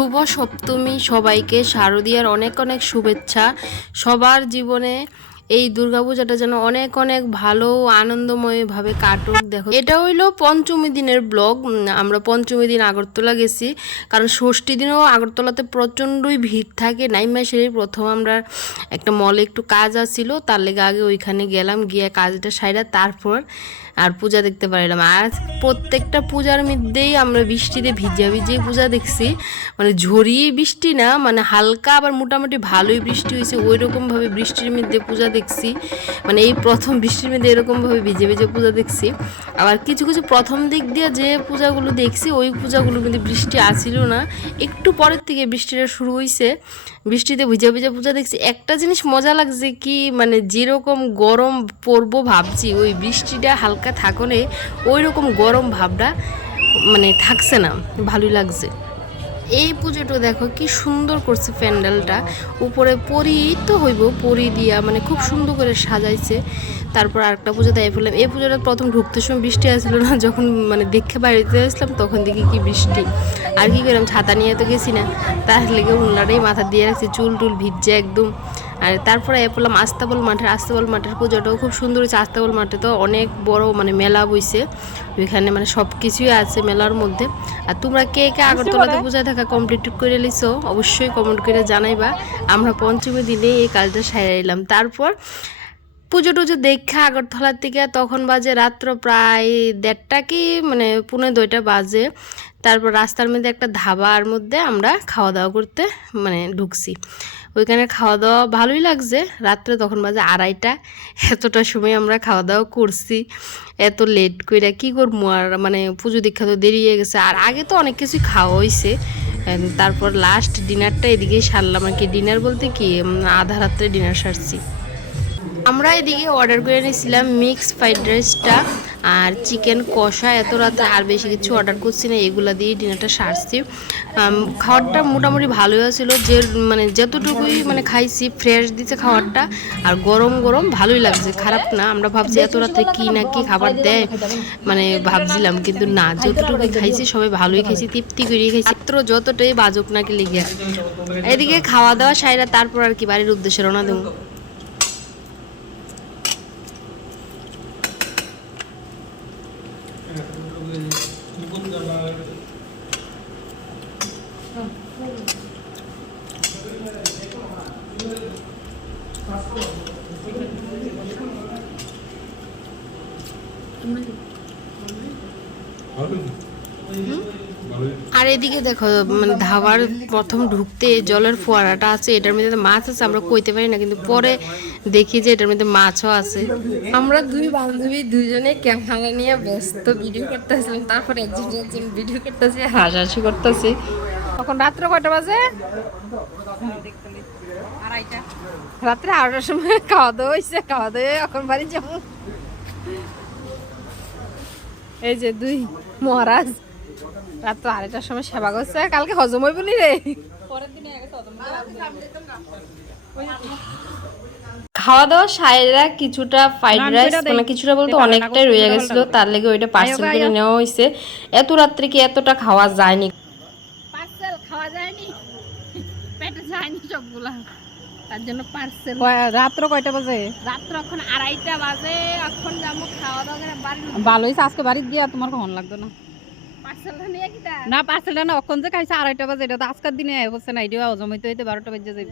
শুভ সপ্তমী সবাইকে শারদীয়ার অনেক অনেক শুভেচ্ছা। সবার জীবনে এই দুর্গাপূজাটা যেন অনেক অনেক ভালো আনন্দময়ভাবে কাটুক। দেখো, এটা হইলো পঞ্চমী দিনের ব্লগ। আমরা পঞ্চমী দিন আগরতলা গেছি, কারণ ষষ্ঠী দিনও আগরতলাতে প্রচণ্ডই ভিড় থাকে। নাইমা সেরে প্রথম আমরা একটা মলে একটু কাজ আসছিল, তার লেগে আগে ওইখানে গেলাম, গিয়ে কাজটা সাইরা তারপর আর পূজা দেখতে পারিলাম। আর প্রত্যেকটা পূজার মধ্যেই আমরা বৃষ্টিতে ভিজা ভিজেই পূজা দেখছি, মানে ঝরিয়ে বৃষ্টি না, মানে হালকা আবার মোটামুটি ভালোই বৃষ্টি হয়েছে। ওই রকমভাবে বৃষ্টির মধ্যে পূজা দেখছি, মানে এই প্রথম বৃষ্টির মধ্যে এরকমভাবে ভিজে ভিজে পূজা দেখছি। আবার কিছু কিছু প্রথম দিক দিয়ে যে পূজাগুলো দেখছি ওই পূজাগুলোর মধ্যে বৃষ্টি আসছিল না, একটু পরের থেকে বৃষ্টিটা শুরু হয়েছে। বৃষ্টিতে ভিজে ভিজে পূজা দেখছি। একটা জিনিস মজা লাগছে কি, মানে যেরকম গরম পড়বো ভাবছি, ওই বৃষ্টিটা হালকা থাকলে ওই রকম গরম ভাবটা মানে থাকছে না, ভালোই লাগছে। এই পুজোটা দেখো কি সুন্দর করছে প্যান্ডেলটা, উপরে পরি তো হইব, পরি দিয়া মানে খুব সুন্দর করে সাজাইছে। তারপর আরেকটা পুজো তাই ফেললাম। এই পুজোটা প্রথম ঢুকতে সময় বৃষ্টি আসছিল না, যখন মানে দেখে বাড়িতে আসলাম তখন দেখি কি বৃষ্টি। আর কি করলাম, ছাতা নিয়ে তো গেছি না, তার লেগে উন্নাটাই মাথা দিয়ে রাখছি, চুল টুল ভিজছে একদম। আর তারপরে পড়লাম আস্তাবল মাঠের পুজোটাও খুব সুন্দর হয়েছে। আস্তাবল মাঠে তো অনেক বড় মানে মেলা বইছে, ওইখানে মানে সব কিছুই আছে মেলার মধ্যে। আর তোমরা কে কে আগরতলাতে পূজা দেখা কমপ্লিট করে লিছো অবশ্যই কমেন্ট করে জানাইবা। আমরা পঞ্চমী দিনে এই কাজটা সারাইলাম। তারপর পুজো টুজো দেখা আগরতলার থেকে তখন বাজে রাত্র প্রায় 1:30 কি মানে 1:45 বাজে। তারপর রাস্তার মধ্যে একটা ধাবার মধ্যে আমরা খাওয়া দাওয়া করতে মানে ঢুকছি। ওইখানে খাওয়া দাওয়া ভালোই লাগছে। রাত্রে তখন বাজে 2:30, এতটা সময় আমরা খাওয়া দাওয়া করছি। এত লেট কইরা কি করবো, আর মানে পুজো দীক্ষা তো দেরি হয়ে গেছে, আর আগে তো অনেক কিছুই খাওয়া হয়েছে। তারপর লাস্ট ডিনারটা এদিকেই সারলাম আর কি। ডিনার বলতে কি, আধা রাত্রে ডিনার সারছি। আমরা এদিকে অর্ডার করে নিয়েছিলাম মিক্স ফ্রাইড রাইসটা আর চিকেন কষা। এত রাতে আর বেশি কিছু অর্ডার করছি না, এগুলা দিয়ে ডিনারটা সারছি। খাবারটা মোটামুটি ভালোই ছিল, যে মানে যতটুকুই মানে খাইছি ফ্রেশ দিচ্ছে খাবারটা, আর গরম গরম ভালোই লাগছে, খারাপ না। আমরা ভাবছি এত রাতে কি না কি খাবার দেয় মানে ভাবছিলাম, কিন্তু না, যতটুকুই খাইছি সবাই ভালোই খাইছি, তৃপ্তি করেই খাইছি, মাত্র যতটাই বাজুক নাকি লেগে। এদিকে খাওয়া দাওয়া সাইরা তারপর আর কি বাড়ির উদ্দেশ্যে রওনা দেবো। আর এদিকে দেখো, মানে ধাবার প্রথম ঢুকতে জলের ফোয়ারাটা আছে, এটার মধ্যে মাছ আছে, আমরা কইতে পারি না, কিন্তু পরে দেখি যে এটার মধ্যে মাছও আছে। আমরা দুই বান্ধবী দুজনে ক্যামেরা নিয়ে ব্যস্ত ভিডিও করতেছিলাম, তারপরে একজন ভিডিও করতেছি, হাসাহাসি করতেছি। তখন রাত্রে কয়টা বাজে? রাত্রে 2:30টার সময় খাওয়া দাওয়া হয়েছে। খাওয়া দাওয়া এখন বাড়ি যাবো। এই যে দুই মহারাজ রাত্র 2:30টার সময় সেবা করছে। কালকে হজম হই বলি রে, খাওয়া দাওয়া সাইরা কিছুটা ফ্রাইড রাইস, মানে কিছুটা বলতে অনেকটাই রয়ে গেছিল, তার লেগে ওইটা পার্সেল করে নেওয়া হয়েছে। এত রাত্রে কি এতটা খাওয়া যায়নি, পার্সেল খাওয়া যায়নি, পেটে যায়নি সবগুলা, তার জন্য পার্সেল। রাত্র কয়টা বাজে? রাত্র এখন 2:30টা বাজে। এখন যাবো খাওয়া দাওয়া করে বাড়ি। ভালো হয়েছে আজকে বাড়ি গিয়া তোমার কখন লাগতো না। পার্সেলটা নিয়ে কি না, পার্সেলটা না, অখন যে খাইছে 2:30 বাজে, এটা তো আজকের দিনে হচ্ছে না, এটাও হজম হইতে হইতে 12টা বেজে যাইব।